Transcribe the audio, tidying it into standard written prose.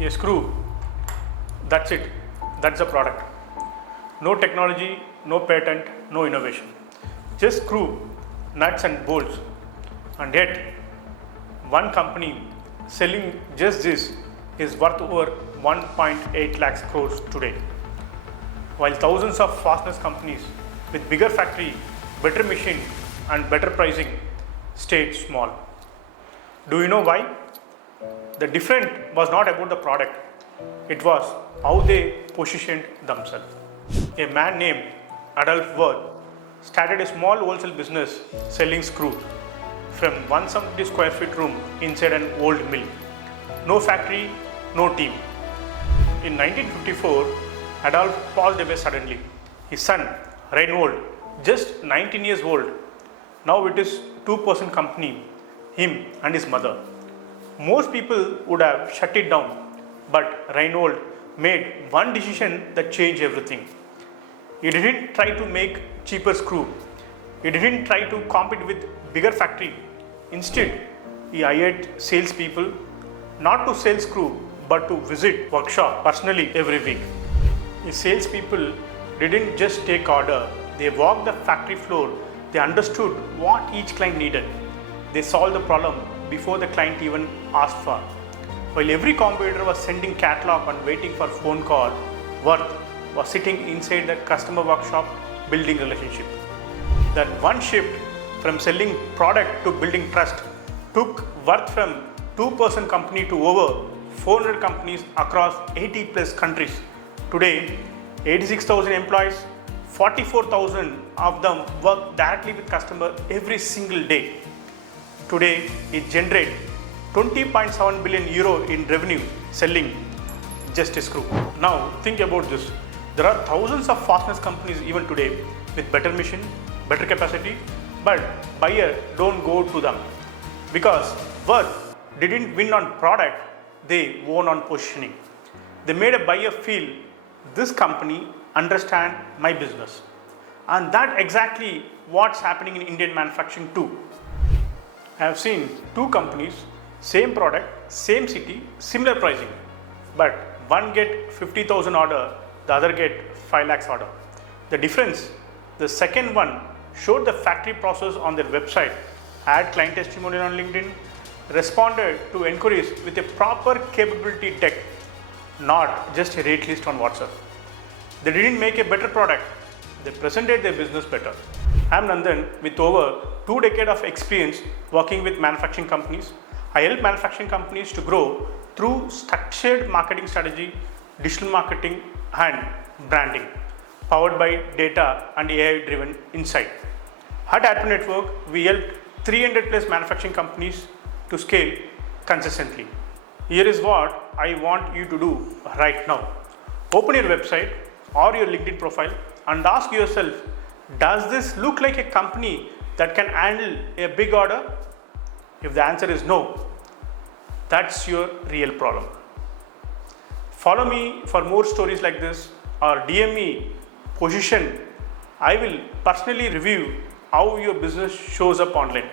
A screw, that's it, that's the product. No technology, no patent, no innovation. Just screw, nuts and bolts. And yet, one company selling just this is worth over 1.8 lakhs crores today. While thousands of fasteners companies with bigger factory, better machine and better pricing stayed small. Do you know why? The different was not about the product, it was how they positioned themselves. A man named Adolf Würth started a small wholesale business selling screws from 170 square feet room inside an old mill. No factory, no team. In 1954, Adolf passed away suddenly. His son, Reinhold, just 19 years old, now it is 2% company, him and his mother. Most people would have shut it down, but Reinhold made one decision that changed everything. He didn't try to make cheaper screw. He didn't try to compete with bigger factory. Instead, he hired salespeople not to sell screw, but to visit workshop personally every week. His salespeople didn't just take order. They walked the factory floor. They understood what each client needed. They solved the problem before the client even asked for. While every competitor was sending catalog and waiting for phone call, Würth was sitting inside the customer workshop building relationship. That one shift from selling product to building trust took Würth from 2% company to over 400 companies across 80 plus countries. Today, 86,000 employees, 44,000 of them work directly with customer every single day. Today, it generates 20.7 billion euro in revenue selling just a screw. Now, think about this. There are thousands of fasteners companies even today with better machine, better capacity, but buyer don't go to them because Würth didn't win on product, they won on positioning. They made a buyer feel this company understand my business, and that exactly what's happening in Indian manufacturing too. I have seen two companies, same product, same city, similar pricing, but one get 50,000 order, the other get 5 lakhs order. The difference, the second one showed the factory process on their website, had client testimonial on LinkedIn, responded to inquiries with a proper capability deck, not just a rate list on WhatsApp. They didn't make a better product, they presented their business better. I am Nandan with over 2 decades of experience working with manufacturing companies. I help manufacturing companies to grow through structured marketing strategy, digital marketing and branding, powered by data and AI driven insight. At Adolf Network, we helped 300 plus manufacturing companies to scale consistently. Here is what I want you to do right now. Open your website or your LinkedIn profile and ask yourself, does this look like a company that can handle a big order? If the answer is no, that's your real problem. Follow me for more stories like this or DM me position. I will personally review how your business shows up online.